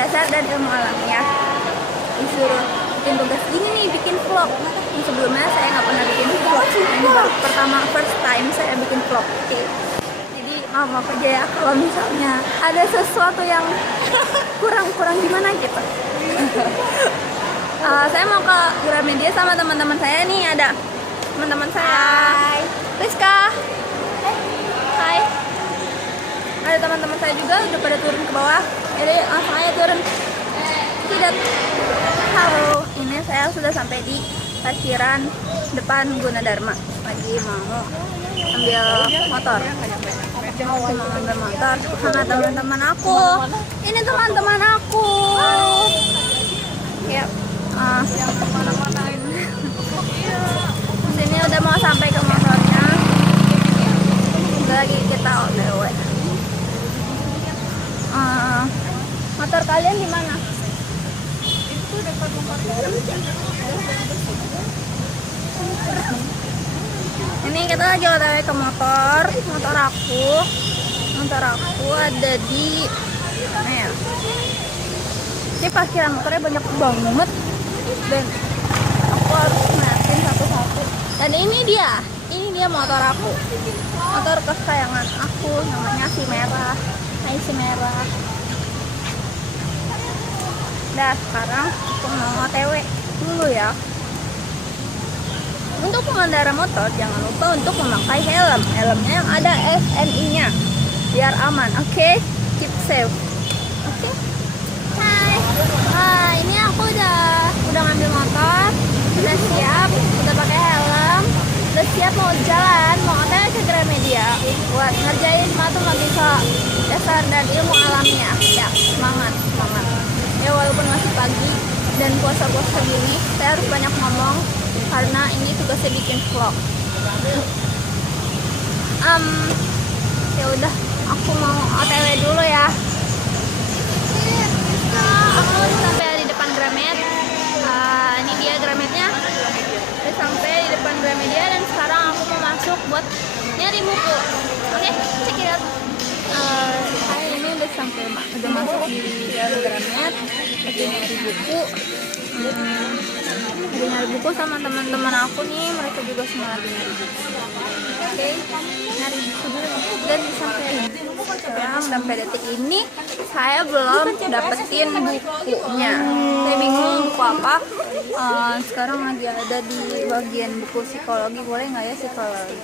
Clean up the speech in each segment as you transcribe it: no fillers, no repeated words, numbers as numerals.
dasar dan ilmu alamiah. Disuruh bikin tugas gini nih, bikin vlog. Yang sebelumnya saya nggak pernah bikin vlog. Ini baru pertama, first time saya bikin vlog. Oke. Jadi maaf aja ya kalau misalnya ada sesuatu yang kurang gimana gitu. Saya mau ke Gramedia sama teman-teman saya nih, ada teman-teman saya. Hai. Rizka. Hai. Ada teman-teman saya juga udah pada turun ke bawah. Jadi langsung aja turun. Tidak. Halo. Ini saya sudah sampai di parkiran depan Gunadarma. Lagi mau ambil motor. Mau ambil motor sama teman-teman aku. Ini teman-teman aku. Ya. Sini udah mau sampai ke motornya. Lagi kita OTW. Motor kalian di mana? Itu dekat motor. Ini kita lagi OTW ke motor. Motor aku ada di mana ya? Ini parkiran motornya banyak banget dan aku harus ngeliatin satu-satu. Dan ini dia motor aku, motor kesayangan aku, namanya si merah. Hai si merah. Nah sekarang aku mau OTW dulu ya. Untuk pengendara motor jangan lupa untuk memakai helmnya yang ada SNI-nya biar aman. Oke? Keep safe. Oke? Hai, ini aku udah ngambil motor, udah siap, udah pakai helm, udah siap mau jalan, mau OTW ke Gramedia buat ngerjain matematika dasar dan ilmu alamiah. Ya, semangat. Ya walaupun masih pagi dan puasa-puasa gini, saya harus banyak ngomong karena ini tugasnya bikin vlog. Ya udah, aku mau OTW dulu ya. Aku udah sampai di depan Gramet. Ini dia Grametnya. Udah sampai di depan Gramedia dan sekarang aku mau masuk buat nyari buku. Oke, check it out. Saya ini udah sampai, udah masuk di dalam Gramet. Lagi nyari buku. Lagi nyari buku sama teman-teman aku nih. Mereka juga semua lagi nyari buku. Oke, nyari buku dulu. Dan sampai detik ini saya belum dapetin bukunya. Saya bingung buku apa. Sekarang lagi ada di bagian buku psikologi. Boleh nggak ya psikologi?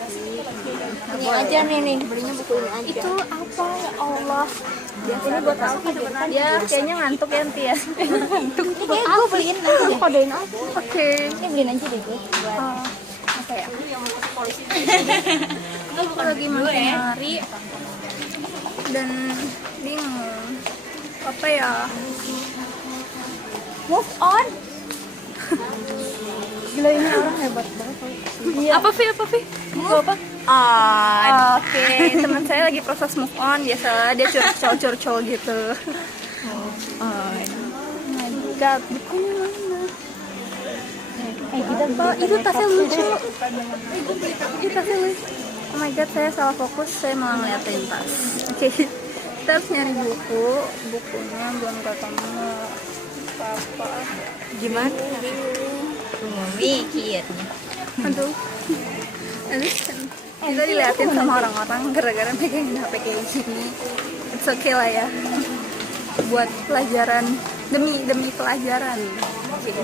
Ini aja nih belinya buku ini aja. Itu apa ya Allah? Biasanya buat apa? Ya kayaknya ngantuk ya Tia. Ngantuk. Aku beliin nanti. Kodein aja. Oke. Ini beliin aja deh gue. Oke ya. Aku lagi mau nyari dan bingung apa ya. Move on. Gila ini orang hebat banget. Iya. Apa Vi? Apa? Oke, teman saya lagi proses move on. Biasa dia curcol gitu. Oh my god, bukunya mana? Itu tasnya lucu. Itu tasnya lucu. Oh my god, saya salah fokus. Saya malah ngeliatin tas. Oke, kita harus nyari bukunya belum ketemu. Apa? Gimana? Mikir. Aduh. Kita diliatin sama orang-orang gara-gara megang HP kayak gini. It's okay lah ya. Buat pelajaran demi pelajaran.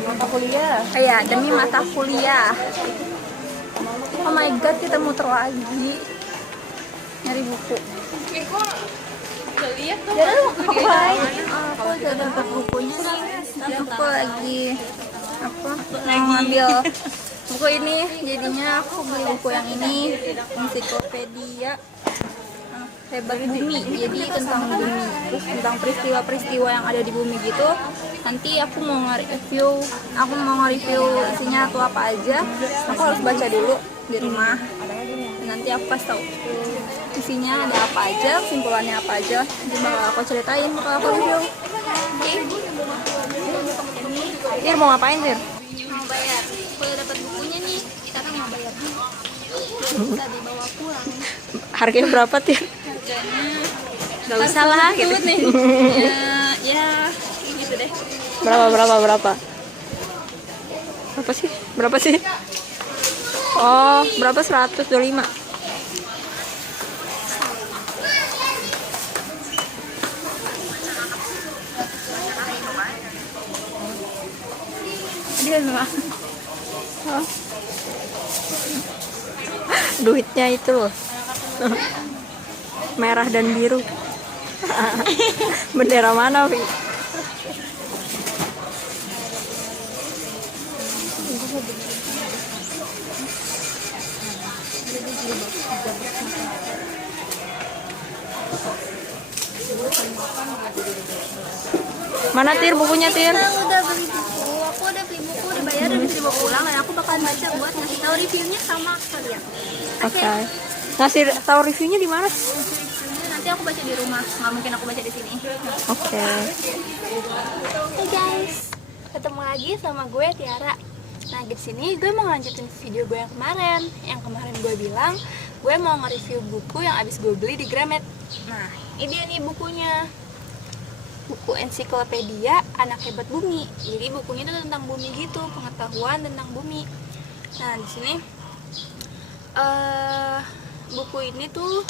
Mata kuliah. Iya, demi mata kuliah. Oh my god, kita muter lagi nyari buku. Lihat tuh. Aku udah dapat bukunya nih. Aku lagi ngambil buku ini. Jadinya aku beli buku yang ini, ensiklopedia hebat bumi. Jadi tentang bumi, terus tentang peristiwa-peristiwa yang ada di bumi gitu. Nanti aku mau nge-review isinya tuh apa aja. Aku harus baca dulu di rumah. Nanti aku kasih tahu isinya ada apa aja, kesimpulannya apa aja. Jadi bakal aku ceritain, bakal aku review. Oke. Ir mau ngapain, Ir? Mau bayar. Udah dapat bukunya nih, sekarang mau bayar. Bisa dibawa pulang. Harganya berapa, Tir? Harganya nggak usah lah gitu nih. Ya Berapa? Berapa sih? Oh, berapa? 125. Dia mah. Oh. Duitnya itu loh. Merah dan biru. Bendera mana, Vi? Mana Tir bukunya, Tir? Udah beli buku, aku udah beli buku, udah bayar dan bisa dibawa pulang, dan aku bakal baca buat ngasih tahu reviewnya sama kalian. Oke. Ngasih tahu reviewnya di mana? Reviewnya nanti aku baca di rumah, nggak mungkin aku baca di sini. Oke. Hey guys, ketemu lagi sama gue Tiara. Nah di sini gue mau lanjutin video gue yang kemarin. Yang kemarin gue bilang gue mau nge-review buku yang abis gue beli di Gramet. Nah ini dia nih bukunya. Buku ensiklopedia Anak Hebat Bumi. Jadi bukunya itu tentang bumi gitu, pengetahuan tentang bumi. Nah di sini buku ini tuh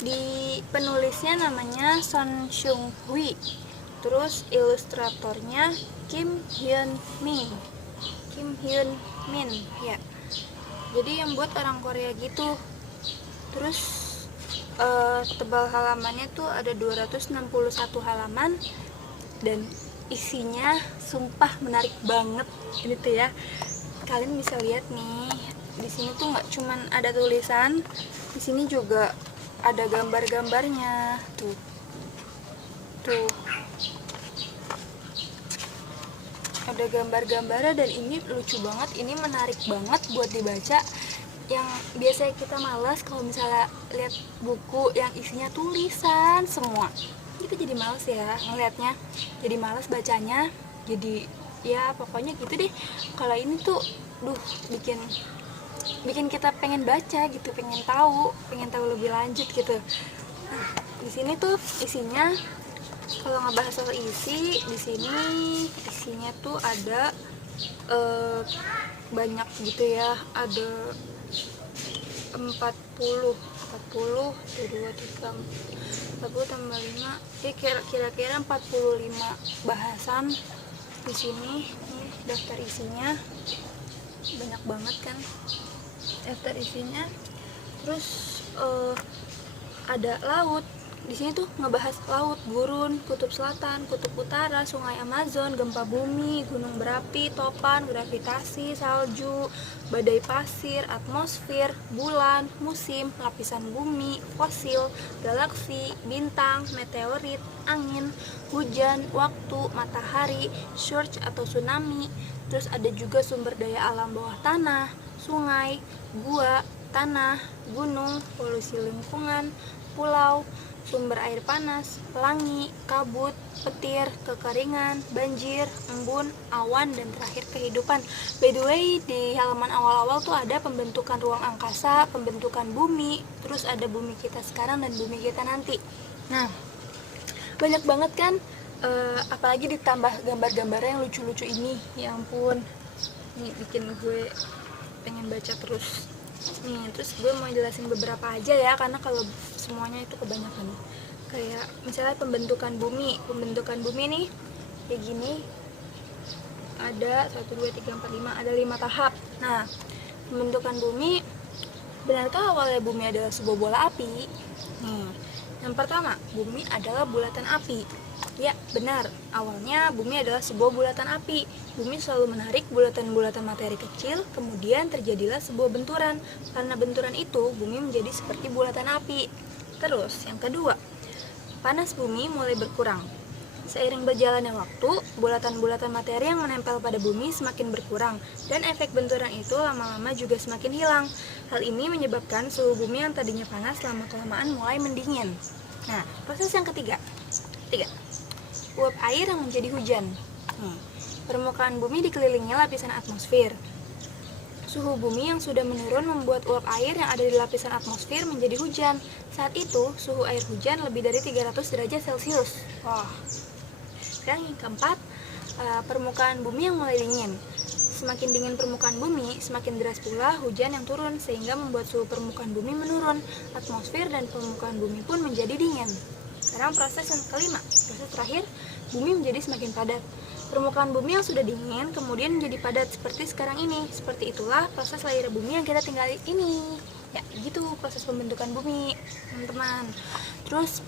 di penulisnya namanya Son Seung Hui. Terus ilustratornya Kim Hyun Min ya. Jadi yang buat orang Korea gitu. Terus tebal halamannya tuh ada 261 halaman dan isinya sumpah menarik banget. Ini tuh ya, kalian bisa lihat nih, di sini tuh nggak cuman ada tulisan, di sini juga ada gambar-gambarnya tuh ada gambar-gambarnya, dan ini lucu banget, ini menarik banget buat dibaca. Yang biasanya kita malas kalau misalnya lihat buku yang isinya tulisan semua, kita jadi malas ya ngelihatnya, jadi malas bacanya, jadi ya pokoknya gitu deh. Kalau ini tuh bikin kita pengen baca gitu, pengen tahu lebih lanjut gitu. Nah, di sini tuh isinya, kalau ngebahas soal isi, di sini isinya tuh ada banyak gitu ya, ada 40 2 3 40 tambah 5 ya, kira-kira 45 bahasan di sini. Nih daftar isinya, banyak banget kan daftar isinya. Terus ada laut. Di sini tuh ngebahas laut, gurun, kutub selatan, kutub utara, sungai Amazon, gempa bumi, gunung berapi, topan, gravitasi, salju, badai pasir, atmosfer, bulan, musim, lapisan bumi, fosil, galaksi, bintang, meteorit, angin, hujan, waktu, matahari, surge atau tsunami. Terus ada juga sumber daya alam bawah tanah, sungai, gua, tanah, gunung, polusi lingkungan, pulau, sumber air panas, pelangi, kabut, petir, kekeringan, banjir, embun, awan, dan terakhir kehidupan. By the way, di halaman awal-awal tuh ada pembentukan ruang angkasa, pembentukan bumi, terus ada bumi kita sekarang dan bumi kita nanti. Nah, banyak banget kan, apalagi ditambah gambar-gambarnya yang lucu-lucu ini. Ya ampun, ini bikin gue pengen baca terus. Nih, terus gue mau jelasin beberapa aja ya, karena kalau semuanya itu kebanyakan. Kayak misalnya pembentukan bumi nih kayak gini, ada 1 2 3 4 5, ada 5 tahap. Nah, pembentukan bumi, benarkah awalnya bumi adalah sebuah bola api? Nih, yang pertama, bumi adalah bulatan api. Ya, benar. Awalnya bumi adalah sebuah bulatan api. Bumi selalu menarik bulatan-bulatan materi kecil, kemudian terjadilah sebuah benturan. Karena benturan itu, bumi menjadi seperti bulatan api. Terus, yang kedua, panas bumi mulai berkurang. Seiring berjalannya waktu, bulatan-bulatan materi yang menempel pada bumi semakin berkurang, dan efek benturan itu lama-lama juga semakin hilang. Hal ini menyebabkan suhu bumi yang tadinya panas lama-kelamaan mulai mendingin. Nah, proses yang ketiga, uap air yang menjadi hujan. Permukaan bumi dikelilingi lapisan atmosfer. Suhu bumi yang sudah menurun membuat uap air yang ada di lapisan atmosfer menjadi hujan. Saat itu, suhu air hujan lebih dari 300 derajat Celcius. Wah. Dan yang keempat, permukaan bumi yang mulai dingin. Semakin dingin permukaan bumi, semakin deras pula hujan yang turun, sehingga membuat suhu permukaan bumi menurun. Atmosfer dan permukaan bumi pun menjadi dingin. Sekarang proses yang kelima, proses terakhir, bumi menjadi semakin padat. Permukaan bumi yang sudah dingin kemudian menjadi padat seperti sekarang ini. Seperti itulah proses lahir bumi yang kita tinggali ini. Ya, gitu proses pembentukan bumi, teman-teman. Terus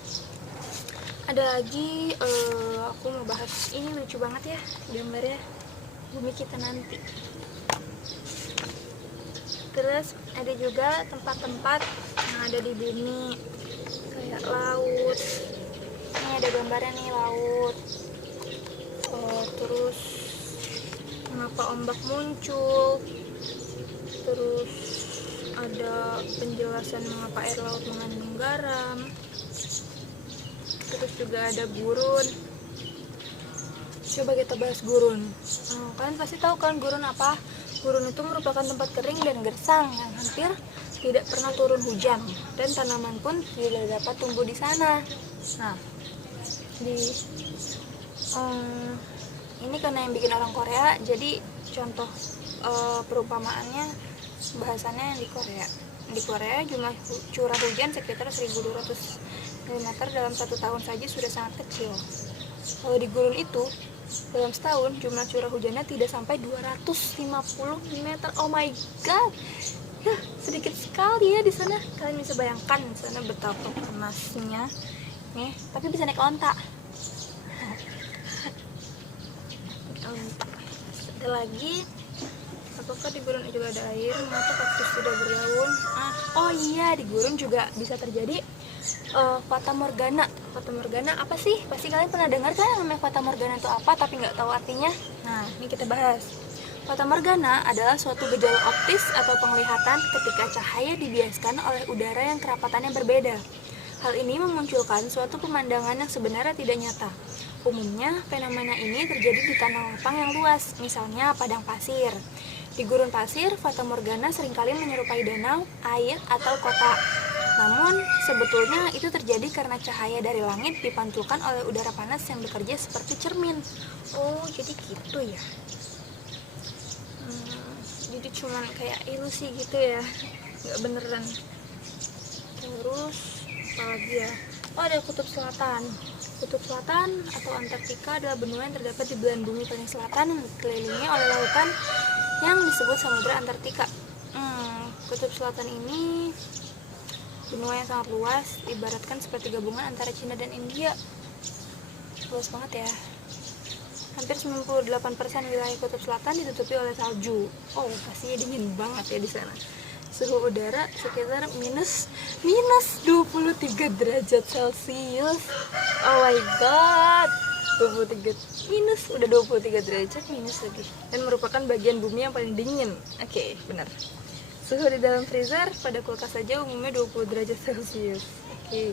ada lagi, aku mau bahas ini, lucu banget ya gambarnya bumi kita nanti. Terus ada juga tempat-tempat yang ada di bumi kayak laut. Ini ada gambarnya nih, laut. Terus mengapa ombak muncul, terus ada penjelasan mengapa air laut mengandung garam, terus juga ada gurun. Coba kita bahas gurun. Kalian pasti tahu kan gurun apa? Gurun itu merupakan tempat kering dan gersang yang hampir tidak pernah turun hujan, dan tanaman pun tidak dapat tumbuh di sana. Nah, ini karena yang bikin orang Korea, jadi contoh perumpamaannya bahasannya yang di Korea. Di Korea jumlah curah hujan sekitar 1.200 mm dalam 1 tahun saja sudah sangat kecil. Kalau di gurun itu dalam setahun jumlah curah hujannya tidak sampai 250 mm. Oh my god, ya sedikit sekali ya di sana. Kalian bisa bayangkan di sana betapa panasnya nih, tapi bisa naik onta. Ada lagi, apakah di gurun juga ada air? Mengapa kaktus sudah berdaun? Oh iya, di gurun juga bisa terjadi fata morgana. Fata morgana apa sih? Pasti kalian pernah dengar kan namanya fata morgana itu apa, tapi nggak tahu artinya. Nah, ini kita bahas. Fata morgana adalah suatu gejala optis atau penglihatan ketika cahaya dibiaskan oleh udara yang kerapatannya berbeda. Hal ini memunculkan suatu pemandangan yang sebenarnya tidak nyata. Umumnya, fenomena ini terjadi di tanah lapang yang luas, misalnya padang pasir. Di gurun pasir, fata morgana seringkali menyerupai danau, air, atau kota. Namun, sebetulnya itu terjadi karena cahaya dari langit dipantulkan oleh udara panas yang bekerja seperti cermin. Oh, jadi gitu ya. Jadi cuman kayak ilusi gitu ya, nggak beneran. Terus, apa lagi ya? Oh, ada kutub selatan. Kutub selatan atau Antartika adalah benua yang terdapat di belahan bumi paling selatan yang dikelilingi oleh lautan yang disebut Samudra Antartika. Kutub selatan ini benua yang sangat luas, ibaratkan seperti gabungan antara Cina dan India. Luas banget ya. Hampir 98% wilayah kutub selatan ditutupi oleh salju. Oh, pastinya dingin banget ya di sana. Suhu udara sekitar minus 23 derajat Celcius. Oh my god, 23 minus, udah 23 derajat minus lagi, dan merupakan bagian bumi yang paling dingin. Oke, benar. Suhu di dalam freezer pada kulkas saja umumnya 20 derajat Celcius. Oke,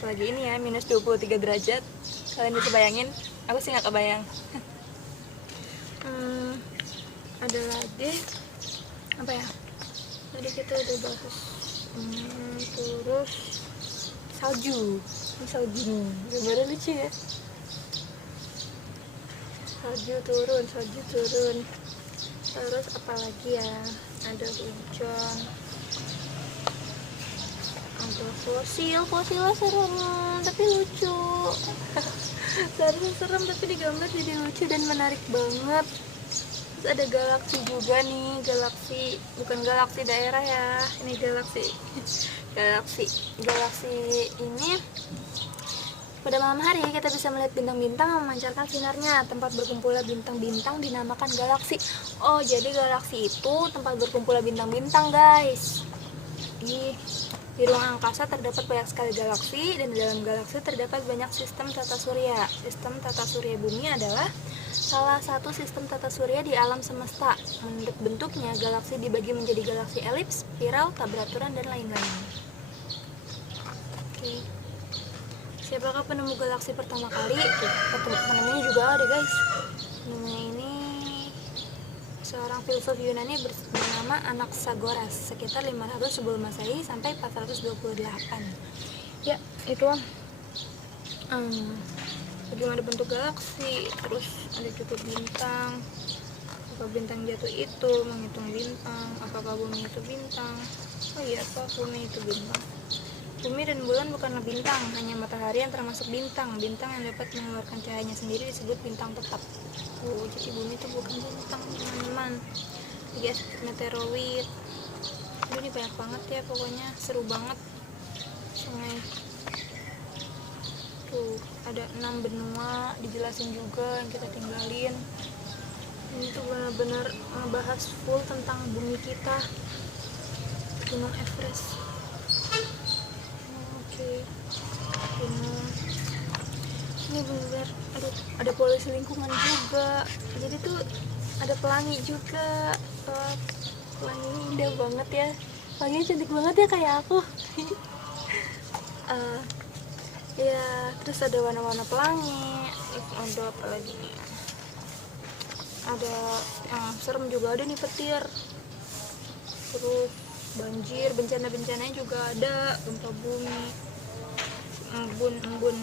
apalagi ini ya, minus 23 derajat. Kalian bisa bayangin? Aku sih nggak kebayang. Ada lagi apa ya? Tadi kita udah bahas. Terus salju. Ini salju nih, gambarnya lucu ya. Salju turun. Terus apa lagi ya? Ada hujan. Ada fosilnya serem tapi lucu. Seharusnya serem tapi digambar jadi lucu dan menarik banget. Terus ada galaksi juga nih, bukan galaksi daerah ya, ini galaksi ini pada malam hari kita bisa melihat bintang-bintang yang memancarkan sinarnya. Tempat berkumpulnya bintang-bintang dinamakan galaksi. Oh, jadi galaksi itu tempat berkumpulnya bintang-bintang, guys. Di ruang angkasa terdapat banyak sekali galaksi, dan di dalam galaksi terdapat banyak sistem tata surya. Sistem tata surya bumi adalah salah satu sistem tata surya di alam semesta. Menurut bentuknya, galaksi dibagi menjadi galaksi elips, spiral, tabraturan, dan lain-lain. Oke. Siapakah penemu galaksi pertama kali? Penemunya juga ada, guys. Penemunya ini seorang filsuf Yunani bernama Anaxagoras, sekitar 500 sebelum Masehi sampai 428. Ya, itu bagaimana bentuk galaksi, terus ada juga bintang, apa bintang jatuh itu, menghitung bintang, apakah bumi itu bintang. Oh iya, apa bumi itu bintang? Bumi dan bulan bukanlah bintang, hanya matahari yang termasuk bintang. Bintang yang dapat mengeluarkan cahayanya sendiri disebut bintang tetap. Oh, jadi bumi itu bukan bintang, teman-teman. Gas meteoroid. Aduh, ini banyak banget ya, pokoknya seru banget. Sungai. Tuh, ada 6 benua, dijelasin juga yang kita tinggalin. Ini tuh benar-benar ngebahas full tentang bumi kita. Gunung Everest. Oke. Gunung. Ini benar-benar, aduh, ada polusi lingkungan juga. Jadi tuh ada pelangi juga. Pelangi ini indah banget ya. Pelanginya cantik banget ya kayak aku. Ya, terus ada warna-warna pelangi. Ada apa lagi nih? Ada yang serem juga, ada nih petir. Terus banjir, bencana-bencananya juga ada, gempa bumi, embun.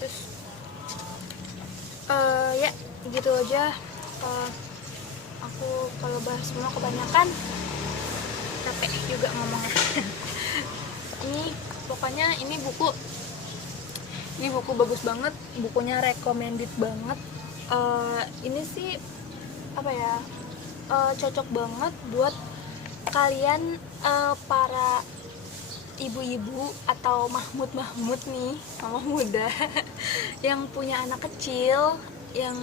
Terus ya gitu aja. Aku kalau bahas semua kebanyakan capek juga ngomongnya. Pokoknya ini buku bagus banget, bukunya recommended banget. Ini sih apa ya, cocok banget buat kalian para ibu-ibu atau mahmud nih, mama muda yang punya anak kecil, yang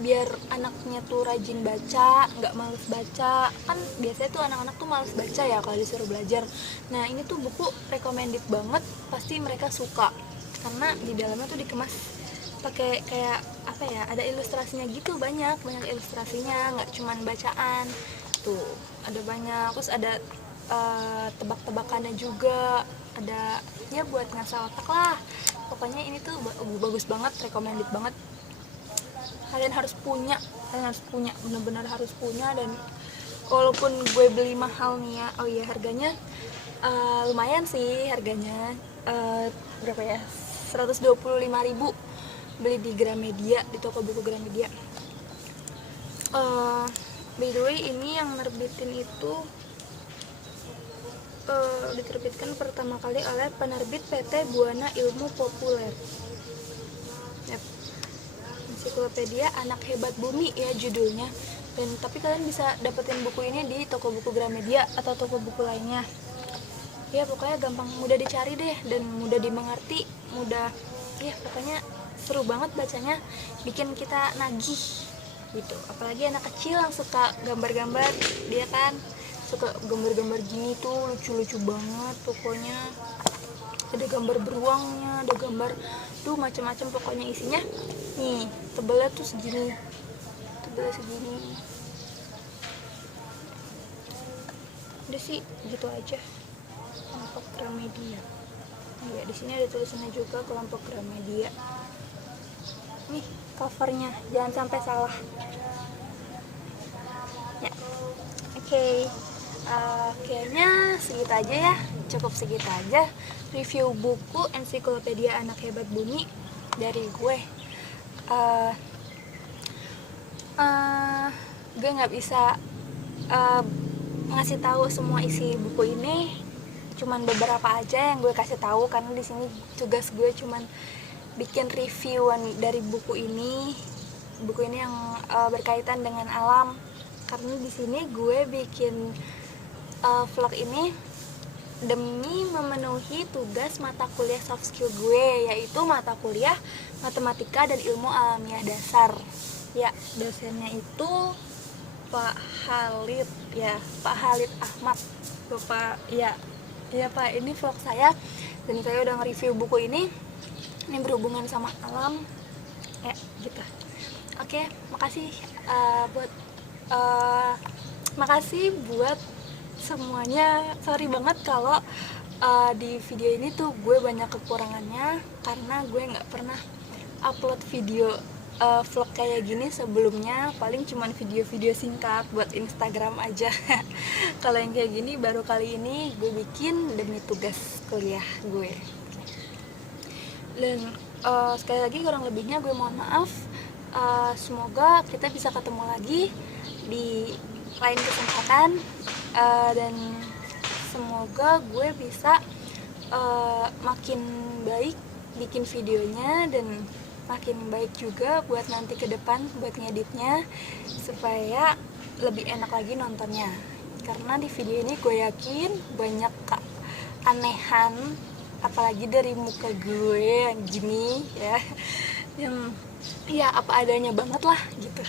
biar anaknya tuh rajin baca, nggak males baca. Kan biasanya tuh anak-anak tuh males baca ya kalau disuruh belajar. Nah, ini tuh buku recommended banget, pasti mereka suka karena di dalamnya tuh dikemas pakai kayak apa ya, ada ilustrasinya gitu, banyak ilustrasinya, nggak cuman bacaan tuh, ada banyak. Terus ada tebak-tebakannya juga, ada ya buat ngasah otak lah. Pokoknya ini tuh bagus banget, recommended banget. Kalian harus punya, benar-benar harus punya. Dan walaupun gue beli mahal nih ya, oh iya harganya lumayan sih harganya, berapa ya, 125.000 beli di Gramedia, di toko buku Gramedia. By the way, ini yang nerbitin itu diterbitkan pertama kali oleh penerbit PT Buana Ilmu Populer. Yep. Ensiklopedia Anak Hebat Bumi ya judulnya. Dan tapi kalian bisa dapetin buku ini di toko buku Gramedia atau toko buku lainnya. Ya pokoknya gampang, mudah dicari deh, dan mudah dimengerti, ya pokoknya seru banget bacanya, bikin kita nagih gitu. Apalagi anak kecil yang suka gambar-gambar, dia kan suka gambar-gambar gini tuh, lucu-lucu banget pokoknya. Ada gambar beruangnya, ada gambar tuh macam-macam, pokoknya isinya nih, tebalnya tuh segini. Udah sih gitu aja. Kelompok Gramedia. Ya, di sini ada tulisannya juga, kelompok Gramedia. Nih covernya, jangan sampai salah. Ya, oke. Kayaknya segitu aja ya, cukup segitu aja review buku Ensiklopedia Anak Hebat Bumi dari gue. Gue nggak bisa ngasih tahu semua isi buku ini, cuman beberapa aja yang gue kasih tahu karena di sini tugas gue cuman bikin reviewan dari buku ini yang berkaitan dengan alam. Karena di sini gue bikin vlog ini demi memenuhi tugas mata kuliah soft skill gue, yaitu mata kuliah matematika dan ilmu alamiah dasar. Ya, dosennya itu Pak Halid Ahmad. Bapak, ya Pak, ini vlog saya dan saya udah nge-review buku ini berhubungan sama alam ya gitu. Oke, makasih buat semuanya. Sorry banget kalau di video ini tuh gue banyak kekurangannya karena gue nggak pernah upload video vlog kayak gini sebelumnya. Paling cuman video-video singkat buat Instagram aja. Kalau yang kayak gini baru kali ini gue bikin demi tugas kuliah gue. Dan sekali lagi kurang lebihnya gue mohon maaf. Semoga kita bisa ketemu lagi di lain kesempatan, dan semoga gue bisa makin baik bikin videonya dan makin baik juga buat nanti ke depan buat ngeditnya supaya lebih enak lagi nontonnya. Karena di video ini gue yakin banyak keanehan, apalagi dari muka gue yang gini ya, yang ya apa adanya banget lah gitu.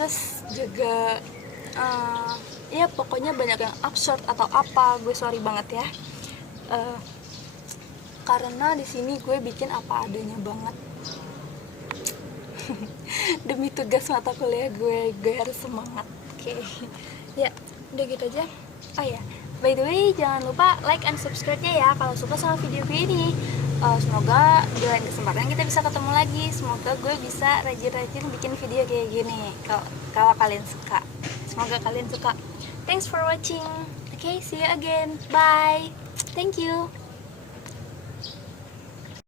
Terus juga ya pokoknya banyak yang absurd atau apa, gue sorry banget ya. Karena di sini gue bikin apa adanya banget. Demi tugas mata kuliah gue harus semangat. Oke. Ya, udah gitu aja. Oh ya, by the way jangan lupa like and subscribe-nya ya kalau suka sama video gue ini. Semoga di lain kesempatan kita bisa ketemu lagi. Semoga gue bisa rajin-rajin bikin video kayak gini kalau kalian suka. Semoga kalian suka. Thanks for watching. Okay, see you again. Bye. Thank you.